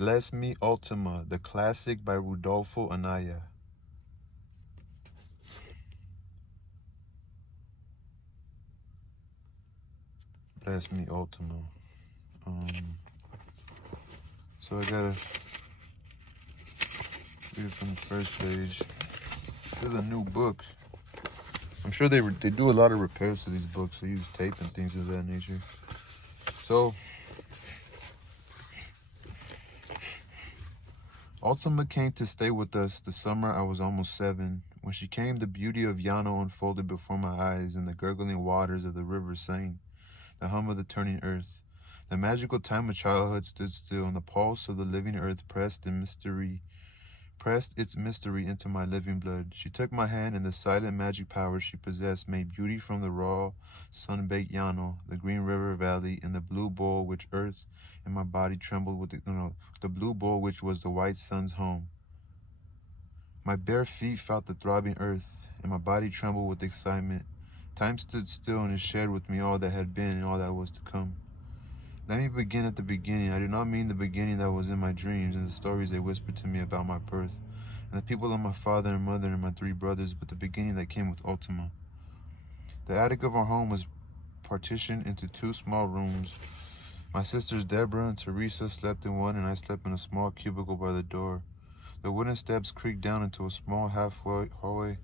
Bless Me Ultima, the classic by Rudolfo Anaya. Bless Me Ultima. So I gotta read it from the first page. This is a new book. I'm sure they do a lot of repairs to these books. They use tape and things of that nature. So, Ultima came to stay with us the summer I was almost 7. When she came, the beauty of Llano unfolded before my eyes, and the gurgling waters of the river sang, the hum of the turning earth. The magical time of childhood stood still, and the pulse of the living earth pressed its mystery into my living blood. She took my hand, and the silent magic power she possessed made beauty from the raw, sun-baked Llano, the green river valley, and the blue bowl which earth and my body trembled with the blue bowl which was the white sun's home. My bare feet felt the throbbing earth, and my body trembled with excitement. Time stood still, and it shared with me all that had been and all that was to come. Let me begin at the beginning. I do not mean the beginning that was in my dreams and the stories they whispered to me about my birth and the people of my father and mother and my 3 brothers, but the beginning that came with Ultima. The attic of our home was partitioned into 2 small rooms. My sisters Deborah and Teresa slept in one, and I slept in a small cubicle by the door. The wooden steps creaked down into a small hallway.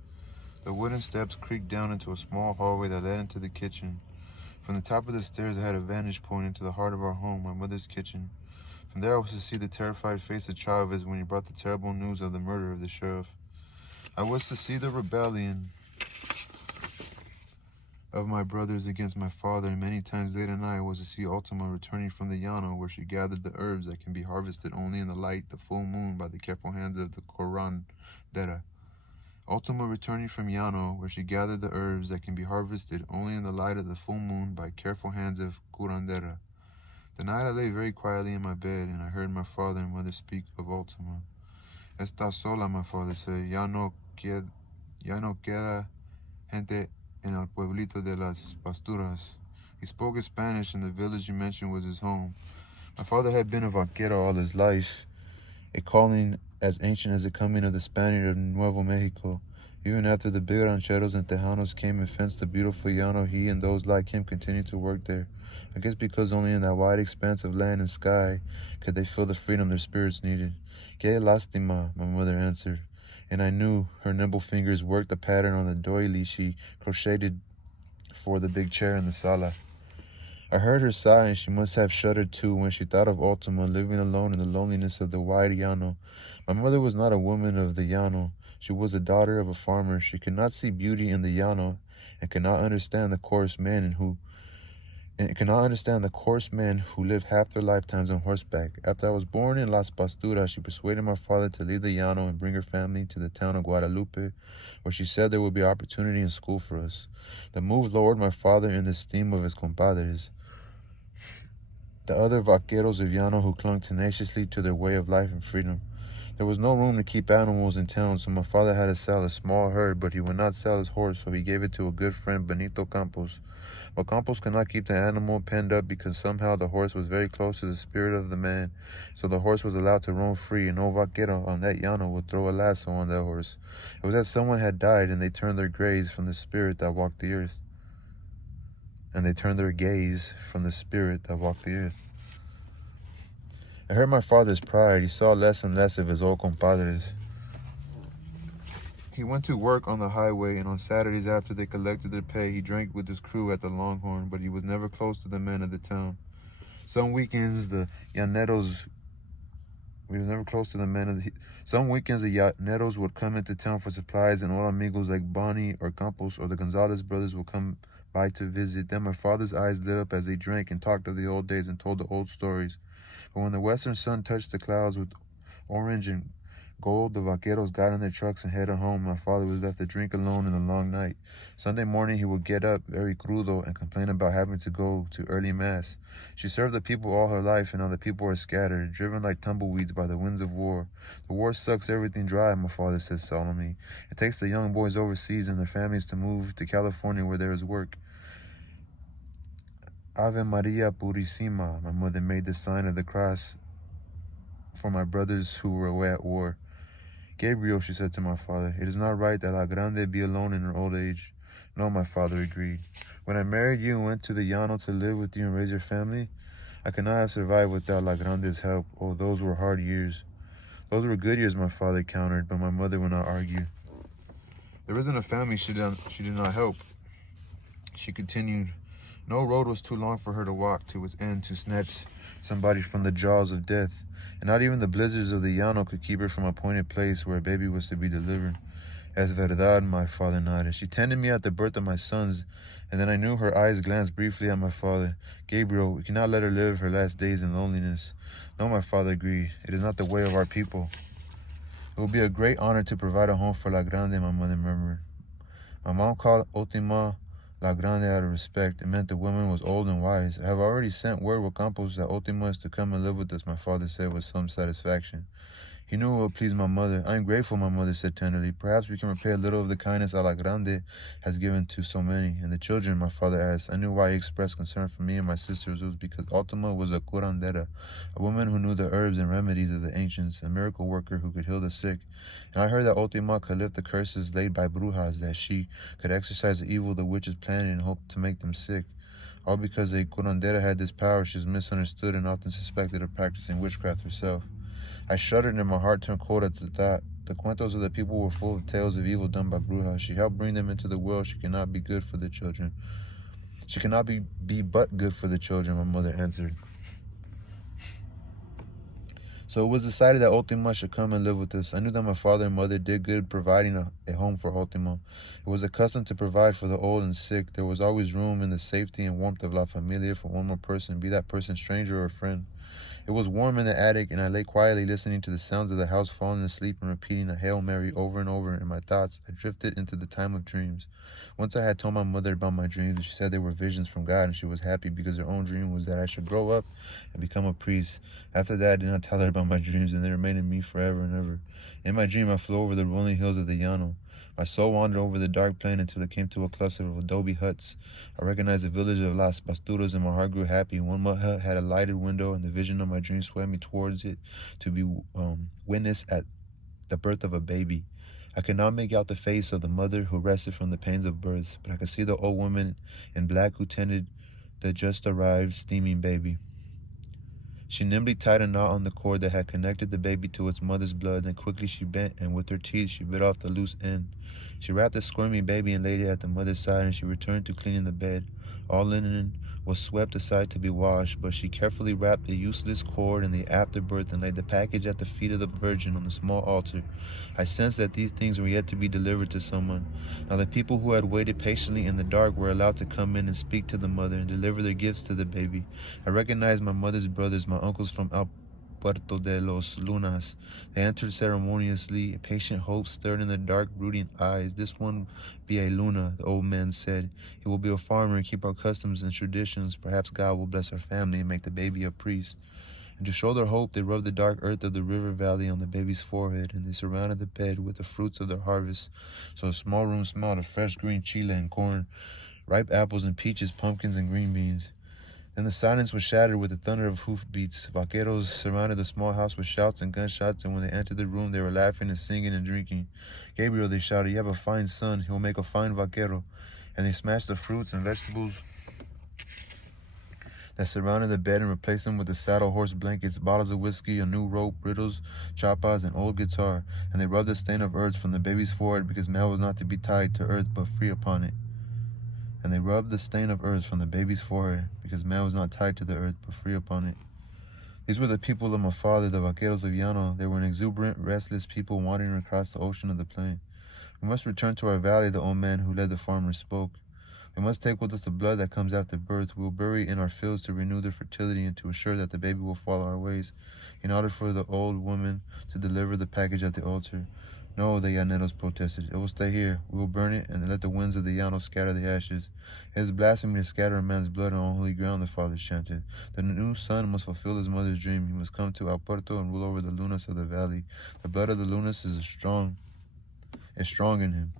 The wooden steps creaked down into a small hallway that led into the kitchen. From the top of the stairs, I had a vantage point into the heart of our home, my mother's kitchen. From there, I was to see the terrified face of Chavez when he brought the terrible news of the murder of the sheriff. I was to see the rebellion of my brothers against my father, and many times later at night I was to see Ultima returning from the Llano, where she gathered the herbs that can be harvested only in the light, the full moon, by the careful hands of the curandera. Ultima returning from Llano, where she gathered the herbs that can be harvested only in the light of the full moon by careful hands of curandera. The night I lay very quietly in my bed, and I heard my father and mother speak of Ultima. Está sola, my father said. Ya no queda gente en el pueblito de las pasturas. He spoke in Spanish, and the village he mentioned was his home. My father had been a vaquero all his life, a calling as ancient as the coming of the Spaniard of Nuevo Mexico. Even after the big rancheros and tejanos came and fenced the beautiful Llano, he and those like him continued to work there. I guess because only in that wide expanse of land and sky could they feel the freedom their spirits needed. Que lástima, my mother answered, and I knew her nimble fingers worked a pattern on the doily she crocheted for the big chair in the sala. I heard her sigh, and she must have shuddered too when she thought of Ultima living alone in the loneliness of the wide Llano. My mother was not a woman of the Llano. She was the daughter of a farmer. She could not see beauty in the Llano, and could not understand the coarse men who live half their lifetimes on horseback. After I was born in Las Pasturas, she persuaded my father to leave the Llano and bring her family to the town of Guadalupe, where she said there would be opportunity in school for us. The move lowered my father in the esteem of his compadres, the other vaqueros of Llano, who clung tenaciously to their way of life and freedom. There was no room to keep animals in town, so my father had to sell a small herd, but he would not sell his horse, so he gave it to a good friend, Benito Campos. But Campos could not keep the animal penned up because somehow the horse was very close to the spirit of the man, so the horse was allowed to roam free, and no vaquero on that Llano would throw a lasso on that horse. It was as someone had died, and they turned their gaze from the spirit that walked the earth. I heard my father's pride. He saw less and less of his old compadres. He went to work on the highway, and on Saturdays after they collected their pay, he drank with his crew at the Longhorn, but he was never close to the men of the town. Some weekends the llaneros would come into town for supplies, and old amigos like Bonnie or Campos or the Gonzalez brothers would come by to visit. Then my father's eyes lit up as they drank and talked of the old days and told the old stories. But when the western sun touched the clouds with orange and gold, the vaqueros got in their trucks and headed home. My father was left to drink alone in the long night. Sunday morning he would get up very crudo and complain about having to go to early mass. She served the people all her life, and now the people are scattered, driven like tumbleweeds by the winds of war. The war sucks everything dry, my father says solemnly. It takes the young boys overseas and their families to move to California where there is work. Ave Maria Purissima, my mother made the sign of the cross for my brothers who were away at war. Gabriel, she said to my father, it is not right that La Grande be alone in her old age. No, my father agreed. When I married you and went to the Llano to live with you and raise your family, I could not have survived without La Grande's help. Oh, those were hard years. Those were good years, my father countered, but my mother would not argue. There isn't a family she did not help. She continued. No road was too long for her to walk to its end to snatch somebody from the jaws of death, and not even the blizzards of the Llano could keep her from a appointed place where a baby was to be delivered. Es verdad, my father nodded. She tended me at the birth of my sons, and then I knew her eyes glanced briefly at my father. Gabriel, we cannot let her live her last days in loneliness. No, my father agreed. It is not the way of our people. It will be a great honor to provide a home for La Grande, my mother murmured. My mom called Ultima La Grande out of respect. It meant the woman was old and wise. I have already sent word with Campos that Ultima is to come and live with us, my father said with some satisfaction. He knew it would please my mother. I am grateful, my mother said tenderly. Perhaps we can repay a little of the kindness La Grande has given to so many. And the children, my father asked. I knew why he expressed concern for me and my sisters. It was because Ultima was a curandera, a woman who knew the herbs and remedies of the ancients, a miracle worker who could heal the sick. And I heard that Ultima could lift the curses laid by brujas, that she could exorcise the evil the witches planned and hoped to make them sick. All because a curandera had this power, she was misunderstood and often suspected of practicing witchcraft herself. I shuddered and my heart turned cold at the thought. The cuentos of the people were full of tales of evil done by brujas. She helped bring them into the world. She cannot be good for the children. She cannot be but good for the children, my mother answered. So it was decided that Ultima should come and live with us. I knew that my father and mother did good providing a home for Ultima. It was a custom to provide for the old and sick. There was always room in the safety and warmth of La Familia for one more person, be that person stranger or friend. It was warm in the attic, and I lay quietly listening to the sounds of the house, falling asleep and repeating a Hail Mary over and over. In my thoughts, I drifted into the time of dreams. Once I had told my mother about my dreams, and she said they were visions from God, and she was happy because her own dream was that I should grow up and become a priest. After that, I did not tell her about my dreams, and they remained in me forever and ever. In my dream, I flew over the rolling hills of the Llano. My soul wandered over the dark plain until it came to a cluster of adobe huts. I recognized the village of Las Pasturas, and my heart grew happy. One mud hut had a lighted window, and the vision of my dream swayed me towards it to be witness at the birth of a baby. I could not make out the face of the mother who rested from the pains of birth, but I could see the old woman in black who tended the just arrived steaming baby. She nimbly tied a knot on the cord that had connected the baby to its mother's blood, then quickly she bent, and with her teeth she bit off the loose end. She wrapped the squirming baby and laid it at the mother's side, and she returned to cleaning the bed. All linen was swept aside to be washed, but she carefully wrapped the useless cord in the afterbirth and laid the package at the feet of the Virgin on the small altar. I sensed that these things were yet to be delivered to someone. Now the people who had waited patiently in the dark were allowed to come in and speak to the mother and deliver their gifts to the baby. I recognized my mother's brothers, my uncles from Puerto de los Lunas. They entered ceremoniously. A patient hope stirred in their dark, brooding eyes. This one be a Luna, the old man said. He will be a farmer and keep our customs and traditions. Perhaps God will bless our family and make the baby a priest. And to show their hope, they rubbed the dark earth of the river valley on the baby's forehead, and they surrounded the bed with the fruits of their harvest. So a small room smelled of fresh green chile and corn, ripe apples and peaches, pumpkins and green beans. Then the silence was shattered with the thunder of hoofbeats. Vaqueros surrounded the small house with shouts and gunshots, and when they entered the room, they were laughing and singing and drinking. Gabriel, they shouted, you have a fine son. He will make a fine vaquero. And they smashed the fruits and vegetables that surrounded the bed and replaced them with the saddle horse blankets, bottles of whiskey, a new rope, riddles, chapas, and old guitar. And they rubbed the stain of earth from the baby's forehead, because man was not to be tied to earth but free upon it. And they rubbed the stain of earth from the baby's forehead, because man was not tied to the earth, but free upon it. These were the people of my father, the vaqueros of Llano. They were an exuberant, restless people wandering across the ocean of the plain. We must return to our valley, the old man who led the farmers spoke. We must take with us the blood that comes after birth. We will bury it in our fields to renew their fertility and to assure that the baby will follow our ways, in order for the old woman to deliver the package at the altar. No, the Llaneros protested. It will stay here. We will burn it and let the winds of the Llano scatter the ashes. It is blasphemy to scatter a man's blood on unholy ground, the fathers chanted. The new son must fulfill his mother's dream. He must come to El Puerto and rule over the Lunas of the valley. The blood of the Lunas is strong in him.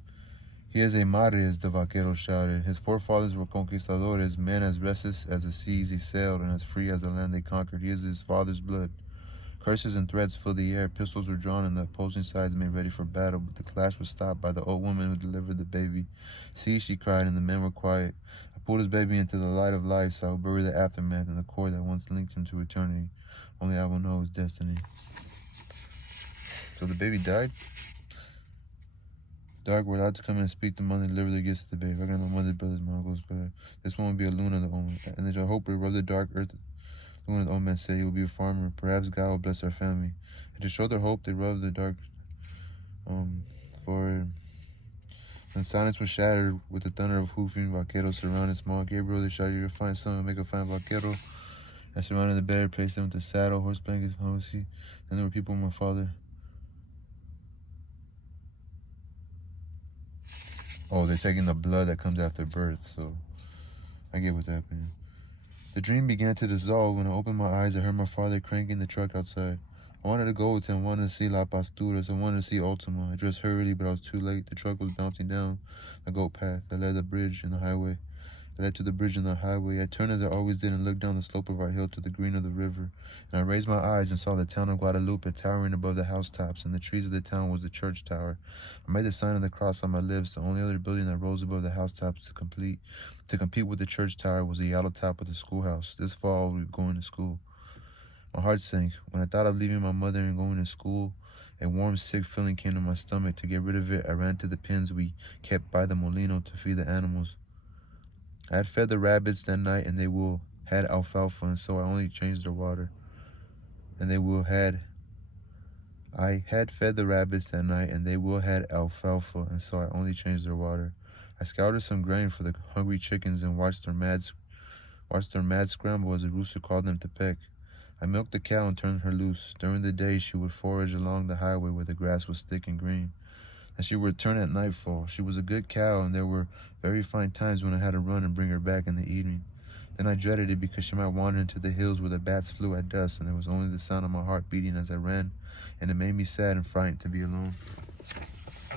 He is a mares, the vaquero shouted. His forefathers were conquistadores, men as restless as the seas he sailed and as free as the land they conquered. He is his father's blood. Curses and threats filled the air. Pistols were drawn and the opposing sides made ready for battle, but the clash was stopped by the old woman who delivered the baby. See, she cried, and the men were quiet. I pulled his baby into the light of life, so I will bury the aftermath and the cord that once linked him to eternity. Only I will know his destiny. So the baby died? Dark were allowed to come in and speak to mother and deliver the gifts to the baby. I got my mother, brothers, my uncles, but this one will be a Luna, the omen. And the Jehovah rubbed the dark earth. Luna, the old man said he will be a farmer. Perhaps God will bless our family. And to show their hope, they rubbed the dark for. And silence was shattered with the thunder of hoofing. Vaqueros surrounded small Gabriel. They shouted, "You're a fine son, make a fine vaquero." I surrounded the bed, replaced them with the saddle, horse blankets, policy. And there were people with my father. Oh, they're taking the blood that comes after birth, so I get what's happening. The dream began to dissolve. When I opened my eyes, I heard my father cranking the truck outside. I wanted to go with him, wanted to see La Pasturas, I wanted to see Ultima. I dressed hurriedly, but I was too late. The truck was bouncing down the goat path that led to the bridge and the highway. I turned as I always did and looked down the slope of our hill to the green of the river. And I raised my eyes and saw the town of Guadalupe towering above the housetops, and the trees of the town was the church tower. I made the sign of the cross on my lips. The only other building that rose above the housetops to compete with the church tower was the yellow top of the schoolhouse. This fall we were going to school. My heart sank. When I thought of leaving my mother and going to school, a warm, sick feeling came to my stomach. To get rid of it, I ran to the pens we kept by the molino to feed the animals. I had fed the rabbits that night, and they had alfalfa, and so I only changed their water. I had fed the rabbits that night, and they had alfalfa, and so I only changed their water. I scoured some grain for the hungry chickens and watched their mad scramble as the rooster called them to peck. I milked the cow and turned her loose. During the day, she would forage along the highway where the grass was thick and green, and she would return at nightfall. She was a good cow, and there were very fine times when I had to run and bring her back in the evening. Then I dreaded it because she might wander into the hills where the bats flew at dusk, and there was only the sound of my heart beating as I ran, and it made me sad and frightened to be alone.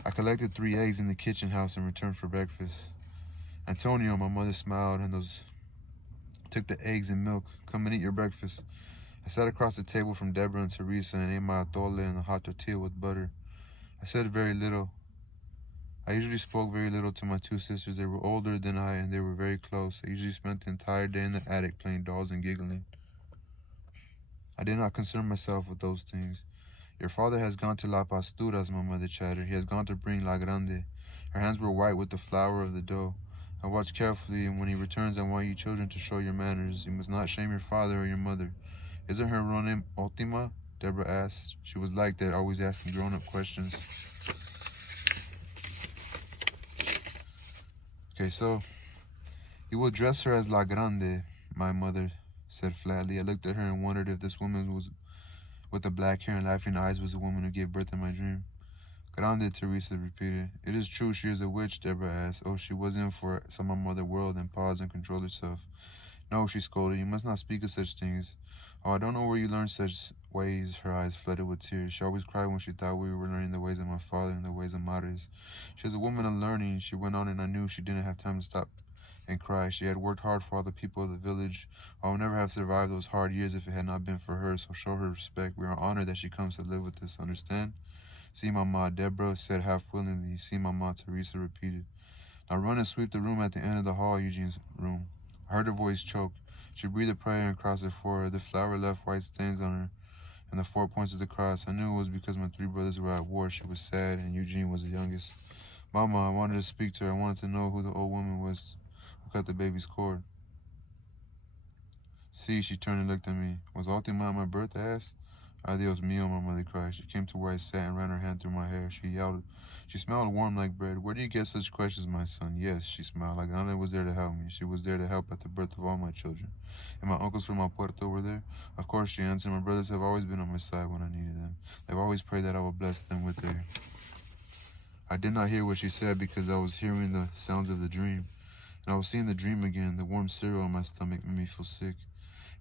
I collected 3 eggs in the kitchen house and returned for breakfast. Antonio, my mother smiled, and took the eggs and milk. Come and eat your breakfast. I sat across the table from Deborah and Teresa and ate my atole and a hot tortilla with butter. I said very little. I usually spoke very little to my 2 sisters. They were older than I, and they were very close. I usually spent the entire day in the attic playing dolls and giggling. I did not concern myself with those things. Your father has gone to La Pasturas, my mother chattered. He has gone to bring La Grande. Her hands were white with the flour of the dough. I watched carefully, and when he returns, I want you children to show your manners. You must not shame your father or your mother. Isn't her real name Ultima? Deborah asked. She was like that, always asking grown-up questions. Okay, so you will dress her as La Grande, my mother said flatly. I looked at her and wondered if this woman with the black hair and laughing eyes was the woman who gave birth in my dream. Grande, Teresa repeated. It is true she is a witch, Deborah asked. Oh, she was in for some other world, and paused and controlled herself. No, she scolded. You must not speak of such things. Oh, I don't know where you learned such ways. Her eyes flooded with tears. She always cried when she thought we were learning the ways of my father and the ways of Mares. She was a woman of learning, she went on, and I knew she didn't have time to stop and cry. She had worked hard for all the people of the village. I would never have survived those hard years if it had not been for her, so show her respect. We are honored that she comes to live with us, understand? See, Mama, Deborah said half willingly. See, Mama, Teresa repeated. Now run and sweep the room at the end of the hall, Eugene's room. I heard her voice choke. She breathed a prayer and crossed her forehead. The flour left white stains on her and the 4 points of the cross. I knew it was because my 3 brothers were at war. She was sad, and Eugene was the youngest. Mama, I wanted to speak to her. I wanted to know who the old woman was who cut the baby's cord. See, she turned and looked at me. Was Ultima at my birth? I asked. Ay, Dios mío, my mother cried. She came to where I sat and ran her hand through my hair. She yelled. She smelled warm like bread. Where do you get such questions, my son? Yes, she smiled. Like Ana was there to help me. She was there to help at the birth of all my children. And my uncles from El Puerto were there? Of course, she answered. My brothers have always been on my side when I needed them. They've always prayed that I will bless them with their... I did not hear what she said because I was hearing the sounds of the dream. And I was seeing the dream again. The warm cereal in my stomach made me feel sick.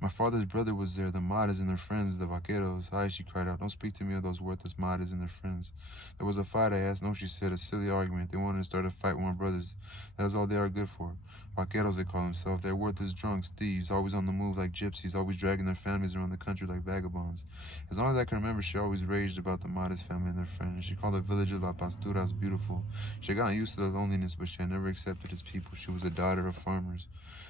My father's brother was there, the Maras and their friends, the Vaqueros. Ay, she cried out, don't speak to me of those worthless Maras and their friends. There was a fight, I asked. No, she said, a silly argument. They wanted to start a fight with my brothers. That is all they are good for. Vaqueros, they call themselves. They're worthless drunks, thieves, always on the move like gypsies, always dragging their families around the country like vagabonds. As long as I can remember, she always raged about the Maras family and their friends. She called the village of La Pasturas beautiful. She had gotten used to the loneliness, but she had never accepted its people. She was a daughter of farmers.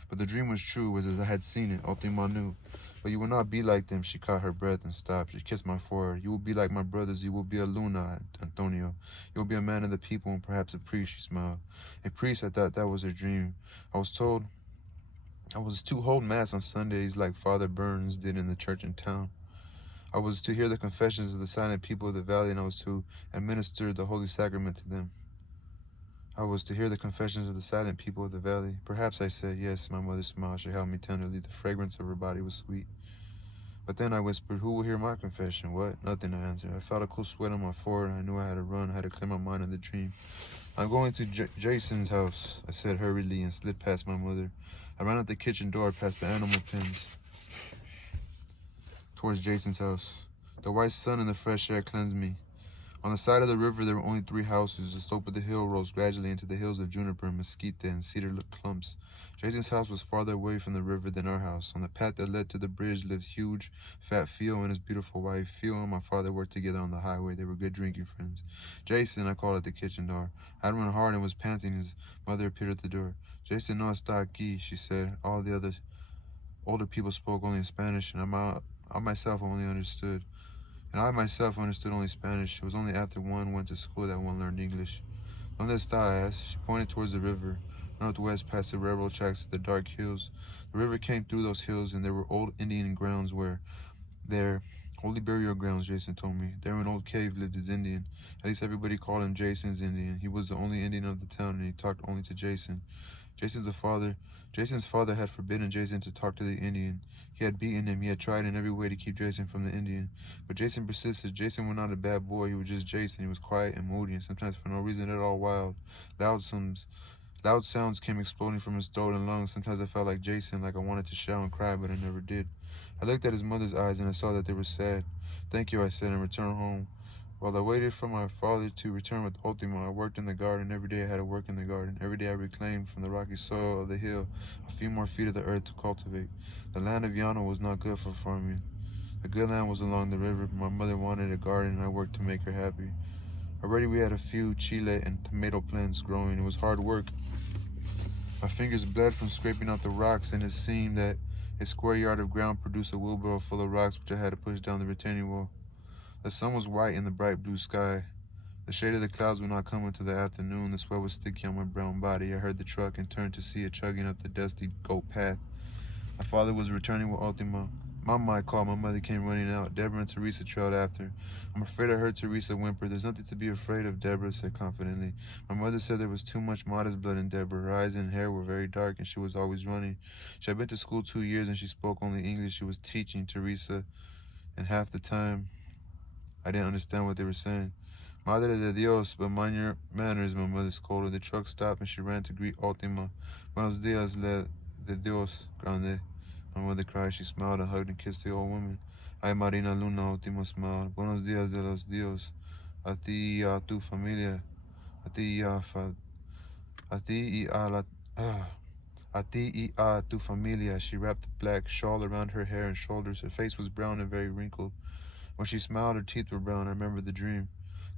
But the dream was true, was as I had seen it. Ultima knew. But you will not be like them. She caught her breath and stopped. She kissed my forehead. You will be like my brothers. You will be a Luna, Antonio. You will be a man of the people and perhaps a priest, she smiled. A priest, I thought that was her dream. I was to hold mass on Sundays like Father Burns did in the church in town. I was to hear the confessions of the silent people of the valley, and I was to administer the Holy Sacrament to them. I was to hear the confessions of the silent people of the valley. Perhaps, I said. Yes, my mother smiled. She held me tenderly. The fragrance of her body was sweet. But then I whispered, who will hear my confession? What? Nothing, I answered. I felt a cool sweat on my forehead. I knew I had to run. I had to clear my mind of the dream. I'm going to Jason's house, I said hurriedly and slid past my mother. I ran out the kitchen door past the animal pens towards Jason's house. The white sun and the fresh air cleansed me. On the side of the river, there were only 3 houses. The slope of the hill rose gradually into the hills of juniper, mesquite, and cedar clumps. Jason's house was farther away from the river than our house. On the path that led to the bridge lived huge, fat Phil and his beautiful wife. Phil and my father worked together on the highway. They were good drinking friends. Jason, I called at the kitchen door. I'd run hard and was panting. His mother appeared at the door. Jason no está aquí, she said. All the other older people spoke only in Spanish, and I myself only understood. And I myself understood only Spanish. It was only after one went to school that one learned English. ¿Dónde está? I asked. She pointed towards the river, northwest past the railroad tracks to the dark hills. The river came through those hills, and there were old Indian grounds there, holy burial grounds, Jason told me. There in an old cave lived his Indian. At least everybody called him Jason's Indian. He was the only Indian of the town, and he talked only to Jason. Jason's father had forbidden Jason to talk to the Indian. He had beaten him. He had tried in every way to keep Jason from the Indian. But Jason persisted. Jason was not a bad boy. He was just Jason. He was quiet and moody, and sometimes for no reason at all wild. Loud sounds came exploding from his throat and lungs. Sometimes I felt like Jason, like I wanted to shout and cry, but I never did. I looked at his mother's eyes, and I saw that they were sad. Thank you, I said, and returned home. While I waited for my father to return with Ultima, I worked in the garden. Every day I had to work in the garden. Every day I reclaimed from the rocky soil of the hill a few more feet of the earth to cultivate. The land of Llano was not good for farming. The good land was along the river. My mother wanted a garden, and I worked to make her happy. Already we had a few chile and tomato plants growing. It was hard work. My fingers bled from scraping out the rocks, and it seemed that a square yard of ground produced a wheelbarrow full of rocks which I had to push down the retaining wall. The sun was white in the bright blue sky. The shade of the clouds would not come until the afternoon. The sweat was sticky on my brown body. I heard the truck and turned to see it chugging up the dusty goat path. My father was returning with Ultima. Mama, I called. My mother came running out. Deborah and Teresa trailed after. I'm afraid I heard Teresa whimper. There's nothing to be afraid of, Deborah said confidently. My mother said there was too much modest blood in Deborah. Her eyes and hair were very dark, and she was always running. She had been to school 2 years, and she spoke only English. She was teaching Teresa, and half the time I didn't understand what they were saying. Madre de Dios, but mind your manners, my mother scolded. The truck stopped, and she ran to greet Ultima. Buenos dias, le de Dios grande. My mother cried. She smiled and hugged and kissed the old woman. Ay, Marina Luna, Ultima smiled. Buenos dias de los Dios. A ti y a tu familia. A ti y a ti y a la... A ti y a tu familia. She wrapped a black shawl around her hair and shoulders. Her face was brown and very wrinkled. When she smiled, her teeth were brown. I remember the dream.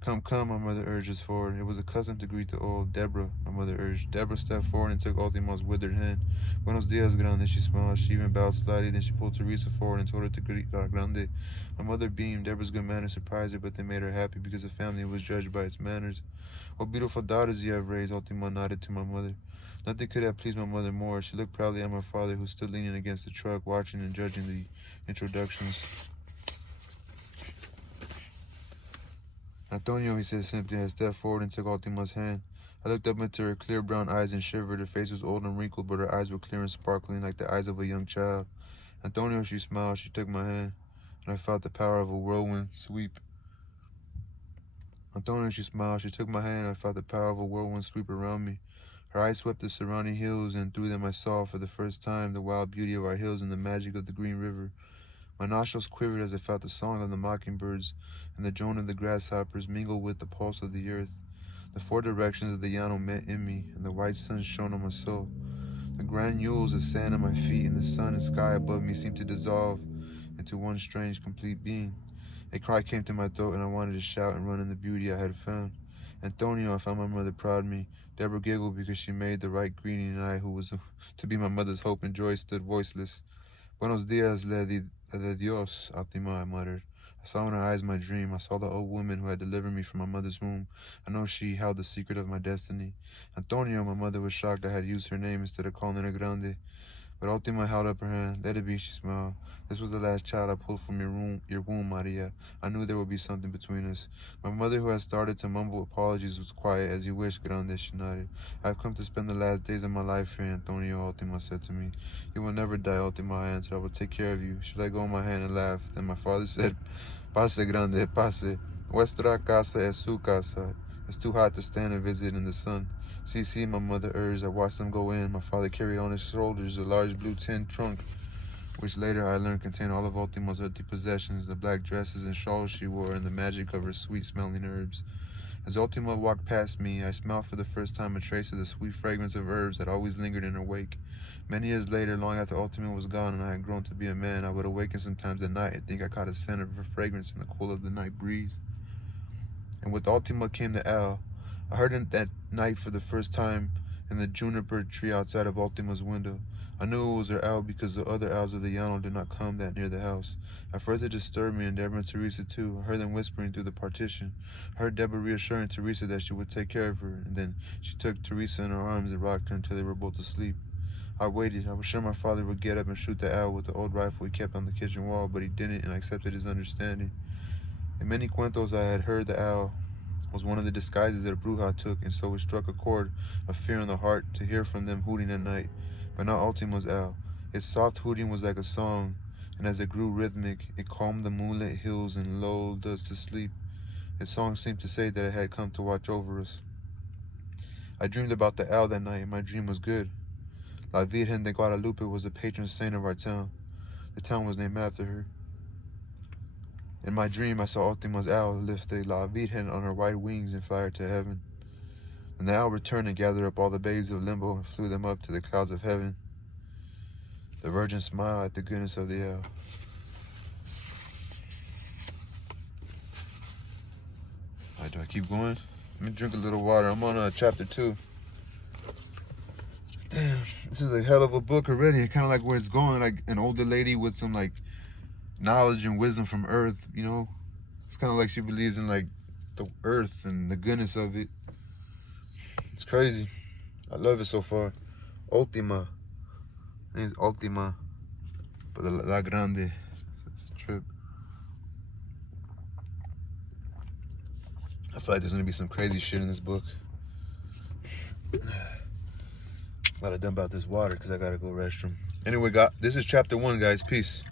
Come, come, my mother urged us forward. It was a custom to greet the old. Deborah, my mother urged. Deborah stepped forward and took Ultima's withered hand. Buenos dias, grande, she smiled. She even bowed slightly. Then she pulled Teresa forward and told her to greet La Grande. My mother beamed. Deborah's good manners surprised her, but they made her happy because the family was judged by its manners. What beautiful daughters you have raised, Ultima nodded to my mother. Nothing could have pleased my mother more. She looked proudly at my father, who stood leaning against the truck, watching and judging the introductions. Antonio, he said simply, had stepped forward and took Ultima's hand. I looked up into her clear brown eyes and shivered. Her face was old and wrinkled, but her eyes were clear and sparkling like the eyes of a young child. Antonio, she smiled. She took my hand, and I felt the power of a whirlwind sweep. Antonio, she smiled. She took my hand, and I felt the power of a whirlwind sweep around me. Her eyes swept the surrounding hills, and through them I saw for the first time the wild beauty of our hills and the magic of the green river. My nostrils quivered as I felt the song of the mockingbirds and the drone of the grasshoppers mingle with the pulse of the earth. The four directions of the Llano met in me, and the white sun shone on my soul. The granules of sand at my feet and the sun and sky above me seemed to dissolve into one strange, complete being. A cry came to my throat, and I wanted to shout and run in the beauty I had found. Antonio, I found my mother proud of me. Deborah giggled because she made the right greeting, and I, who was to be my mother's hope and joy, stood voiceless. Buenos dias, le Dios, Ultima, I muttered. I saw in her eyes my dream. I saw the old woman who had delivered me from my mother's womb. I know she held the secret of my destiny. Antonio, my mother was shocked I had used her name instead of calling her Grande. But Ultima held up her hand. Let it be, she smiled. This was the last child I pulled from your womb, Maria. I knew there would be something between us. My mother, who had started to mumble apologies, was quiet. As you wish, Grande, she nodded. I've come to spend the last days of my life here, Antonio, Ultima said to me. You will never die, Ultima, I answered. I will take care of you. She let go of my hand and laughed. Then my father said, Pase, Grande, pase. Nuestra casa es su casa. It's too hot to stand and visit in the sun. See, my mother urged. I watched them go in. My father carried on his shoulders a large blue tin trunk, which later I learned contained all of Ultima's earthly possessions, the black dresses and shawls she wore, and the magic of her sweet-smelling herbs. As Ultima walked past me, I smelled for the first time a trace of the sweet fragrance of herbs that always lingered in her wake. Many years later, long after Ultima was gone and I had grown to be a man, I would awaken sometimes at night and think I caught a scent of her fragrance in the cool of the night breeze. And with Ultima came the owl. I heard it that night for the first time in the juniper tree outside of Ultima's window. I knew it was her owl because the other owls of the Llano did not come that near the house. At first it disturbed me, and Deborah and Teresa too. I heard them whispering through the partition. I heard Deborah reassuring Teresa that she would take care of her, and then she took Teresa in her arms and rocked her until they were both asleep. I waited. I was sure my father would get up and shoot the owl with the old rifle he kept on the kitchen wall, but he didn't, and I accepted his understanding. In many cuentos I had heard the owl was one of the disguises that a bruja took, and so it struck a chord of fear in the heart to hear from them hooting at night. But not Ultima's owl. Its soft hooting was like a song, and as it grew rhythmic, it calmed the moonlit hills and lulled us to sleep. Its song seemed to say that it had come to watch over us. I dreamed about the owl that night, and my dream was good. La Virgen de Guadalupe was the patron saint of our town. The town was named after her. In my dream, I saw Ultima's owl lift a La Virgen on her white wings and fly her to heaven. And the owl returned and gathered up all the babes of limbo and flew them up to the clouds of heaven. The Virgin smiled at the goodness of the owl. All right, do I keep going? Let me drink a little water. I'm on chapter 2. Damn, this is a hell of a book already. Kind of like where it's going, like an older lady with some like knowledge and wisdom from Earth, you know. It's kind of like she believes in like the Earth and the goodness of it. It's crazy. I love it so far. Ultima. Her name's Ultima, but La Grande. It's a trip. I feel like there's gonna be some crazy shit in this book. Glad I done about this water because I gotta go restroom. Anyway, this is chapter 1, guys. Peace.